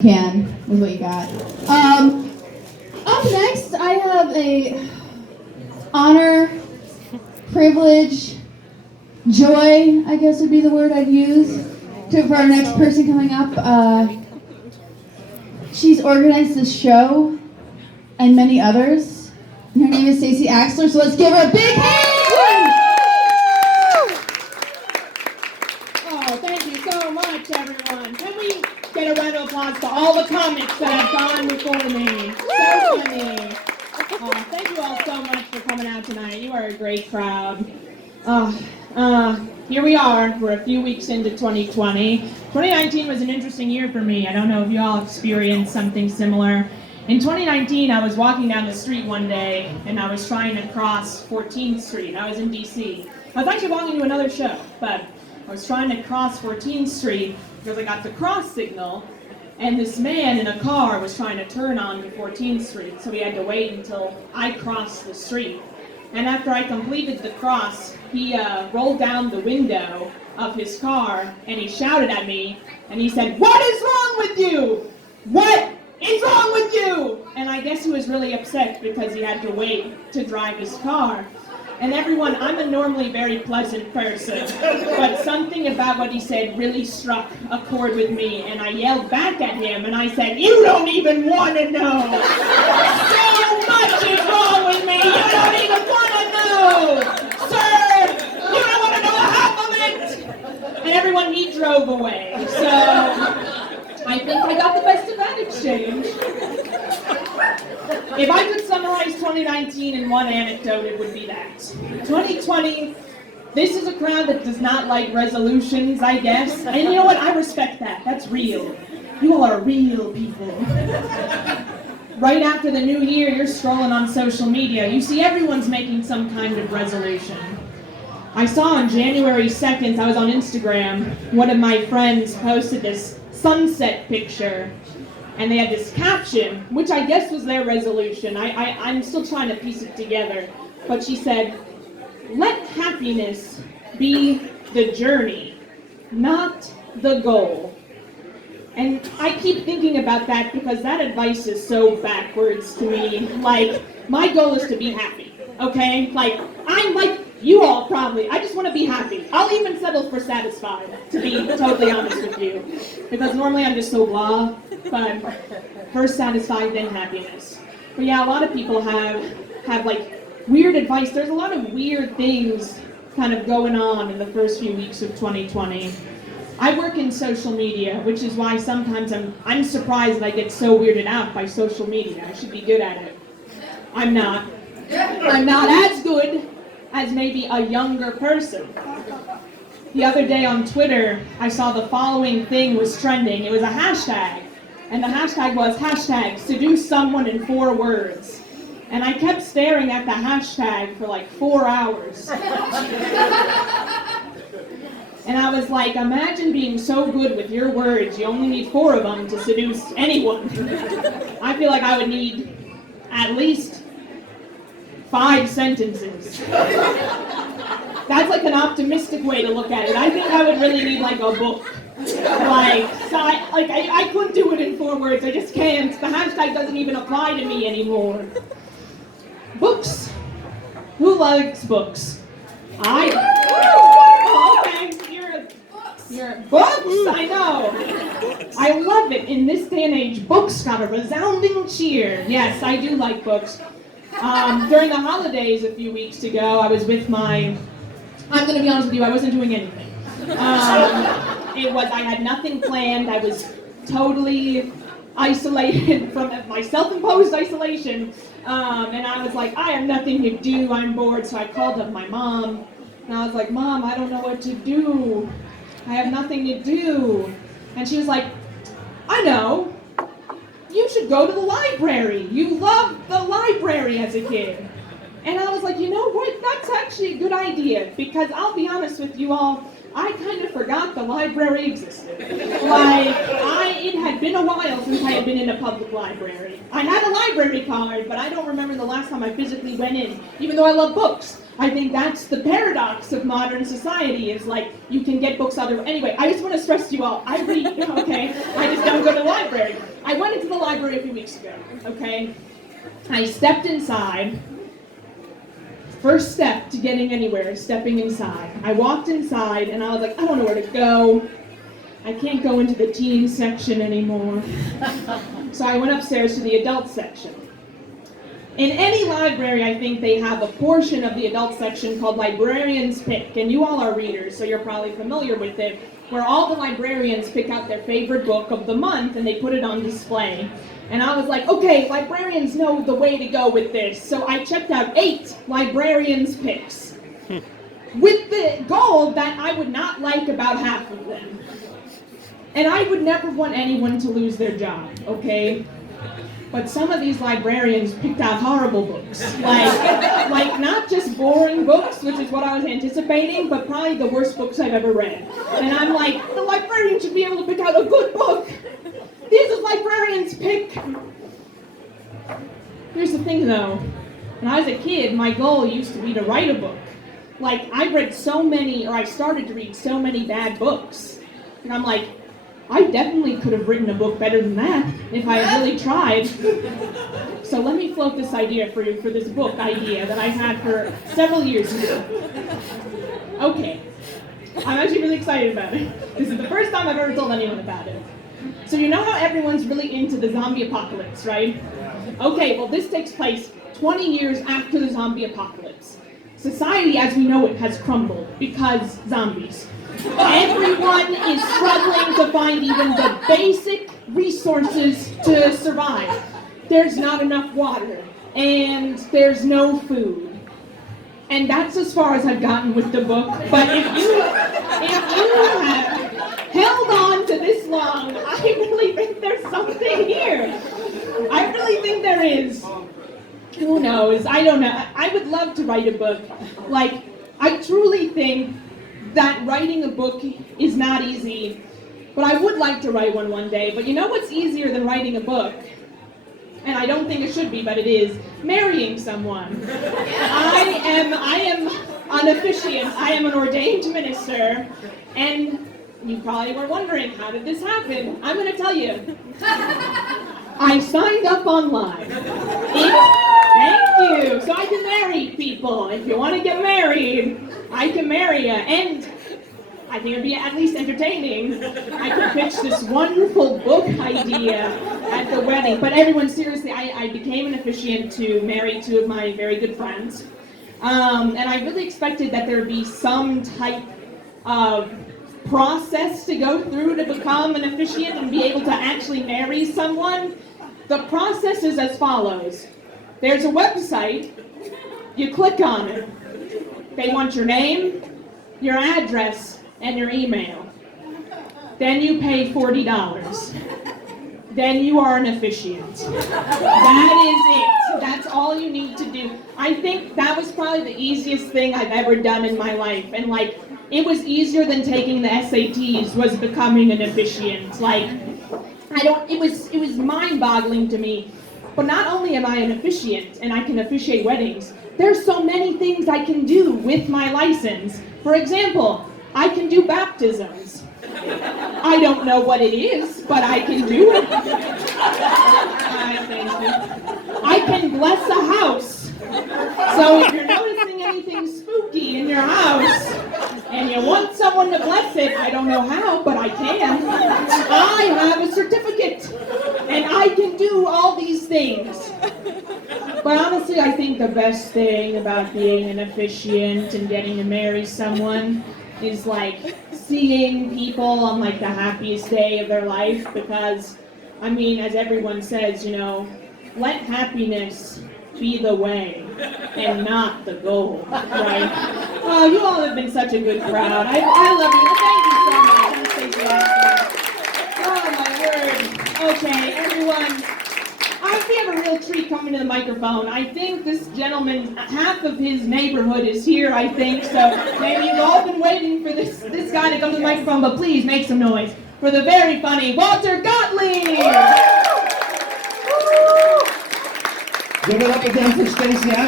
Can with what you got. Up next, I have a honor, privilege, joy, I guess would be the word I'd use, for our next person coming up. She's organized this show and many others. And her name is Stacey Axler, so let's give her a big hand! Oh, thank you so much, everyone. Can we get a round of applause to all the comics that have gone before me? So funny. Thank you all so much for coming out tonight. You are a great crowd. Here we are. We're a few weeks into 2020. 2019 was an interesting year for me. I don't know if you all experienced something similar. In 2019, I was walking down the street one day, and I was trying to cross 14th Street. I was in D.C. I was actually walking to another show, but I was trying to cross 14th Street because I got the cross signal, and this man in a car was trying to turn onto 14th Street, so he had to wait until I crossed the street. And after I completed the cross, he rolled down the window of his car, and he shouted at me, and he said, "What is wrong with you? What is wrong with you?" And I guess he was really upset because he had to wait to drive his car. And everyone, I'm a normally very pleasant person, but something about what he said really struck a chord with me, and I yelled back at him, and I said, "You don't even want to know! So much is wrong with me, you don't even want to know! Sir, you don't want to know half of it!" And everyone, he drove away, so I think I got the best of that exchange. If I could summarize 2019 in one anecdote, it would be that. 2020, this is a crowd that does not like resolutions, I guess. And you know what? I respect that. That's real. You all are real people. Right after the new year, you're scrolling on social media. You see everyone's making some kind of resolution. I saw on January 2nd, I was on Instagram, one of my friends posted this sunset picture. And they had this caption, which I guess was their resolution. I'm still trying to piece it together. But she said, "Let happiness be the journey, not the goal." And I keep thinking about that because that advice is so backwards to me. Like, my goal is to be happy, okay? Like, I'm like you all probably. I just want to be happy. I'll even settle for satisfied, to be totally honest with you. Because normally I'm just so blah. But first satisfied, then happiness. But yeah, a lot of people have like weird advice. There's a lot of weird things kind of going on in the first few weeks of 2020. I work in social media, which is why sometimes I'm surprised that I get so weirded out by social media. I should be good at it. I'm not. I'm not as good as maybe a younger person. The other day on Twitter, I saw the following thing was trending. It was a hashtag. And the hashtag was hashtag seduce someone in 4 words. And I kept staring at the hashtag for like 4 hours. And I was like, imagine being so good with your words, you only need 4 of them to seduce anyone. I feel like I would need at least 5 sentences. That's like an optimistic way to look at it. I think I would really need like a book. I couldn't do it in 4 words. I just can't. The hashtag doesn't even apply to me anymore. Books. Who likes books? Oh, okay. You're books. I know. I love it. In this day and age, books got a resounding cheer. Yes, I do like books. During the holidays a few weeks ago, I was with I'm going to be honest with you, I wasn't doing anything. I had nothing planned. I was totally isolated from my self-imposed isolation. And I was like, I have nothing to do. I'm bored. So I called up my mom. And I was like, "Mom, I don't know what to do. I have nothing to do." And she was like, "I know. You should go to the library. You loved the library as a kid." And I was like, you know what? That's actually a good idea. Because I'll be honest with you all, I kind of forgot the library existed. It had been a while since I had been in a public library. I had a library card, but I don't remember the last time I physically went in, even though I love books. I think that's the paradox of modern society, is like, you can get books anyway, I just want to stress to you all, I read, okay? I just don't go to the library. I went into the library a few weeks ago, okay? I stepped inside. First step to getting anywhere is stepping inside. I walked inside and I was like, I don't know where to go. I can't go into the teen section anymore. So I went upstairs to the adult section. In any library, I think they have a portion of the adult section called Librarian's Pick, and you all are readers, so you're probably familiar with it, where all the librarians pick out their favorite book of the month and they put it on display. And I was like, okay, librarians know the way to go with this. So I checked out 8 librarians' picks with the goal that I would not like about half of them. And I would never want anyone to lose their job, okay? But some of these librarians picked out horrible books. Like not just boring books, which is what I was anticipating, but probably the worst books I've ever read. And I'm like, the librarian should be able to pick out a good book. These are librarians' pick. Here's the thing though. When I was a kid, my goal used to be to write a book. Like, I started to read so many bad books. And I'm like, I definitely could have written a book better than that if I had really tried. So let me float this idea for you, for this book idea that I had for several years now. Okay, I'm actually really excited about it. This is the first time I've ever told anyone about it. So you know how everyone's really into the zombie apocalypse, right? Okay, well this takes place 20 years after the zombie apocalypse. Society as we know it has crumbled because zombies. Everyone is struggling to find even the basic resources to survive. There's not enough water, and there's no food. And that's as far as I've gotten with the book. But if you have held on to this long, I really think there's something here. I really think there is. Who knows? I don't know. I would love to write a book. Like, I truly think that writing a book is not easy, but I would like to write one day. But you know what's easier than writing a book? And I don't think it should be, but it is marrying someone. I am an officiant. I am an ordained minister, and you probably were wondering, how did this happen? I'm going to tell you. I signed up online. Thank you. So I can marry people. If you want to get married, I can marry you. And I think it'd be at least entertaining. I could pitch this wonderful book idea at the wedding. But everyone, seriously, I became an officiant to marry 2 of my very good friends. And I really expected that there would be some type of process to go through to become an officiant and be able to actually marry someone. The process is as follows. There's a website, you click on it. They want your name, your address, and your email. Then you pay $40. Then you are an officiant. That is it. That's all you need to do. I think that was probably the easiest thing I've ever done in my life. And like, it was easier than taking the SATs, was becoming an officiant. Like, it was mind-boggling to me. But not only am I an officiant and I can officiate weddings, there's so many things I can do with my license. For example, I can do baptisms. I don't know what it is, but I can do it. I can bless a house. So if you're noticing anything spooky in your house and you want someone to bless it, I don't know how, but I can. I have a certificate and I can do all these things. But honestly, I think the best thing about being an officiant and getting to marry someone is like seeing people on like the happiest day of their life, because I mean, as everyone says, you know, let happiness be the way and not the goal, right? Oh, you all have been such a good crowd. I love you. Thank you so much. Oh my word. Okay, everyone. We have a real treat coming to the microphone. I think this gentleman, half of his neighborhood is here, I think, so maybe you've all been waiting for this guy to come to the microphone, but please make some noise for the very funny Walter Gottlieb! Give it up again for Stacey.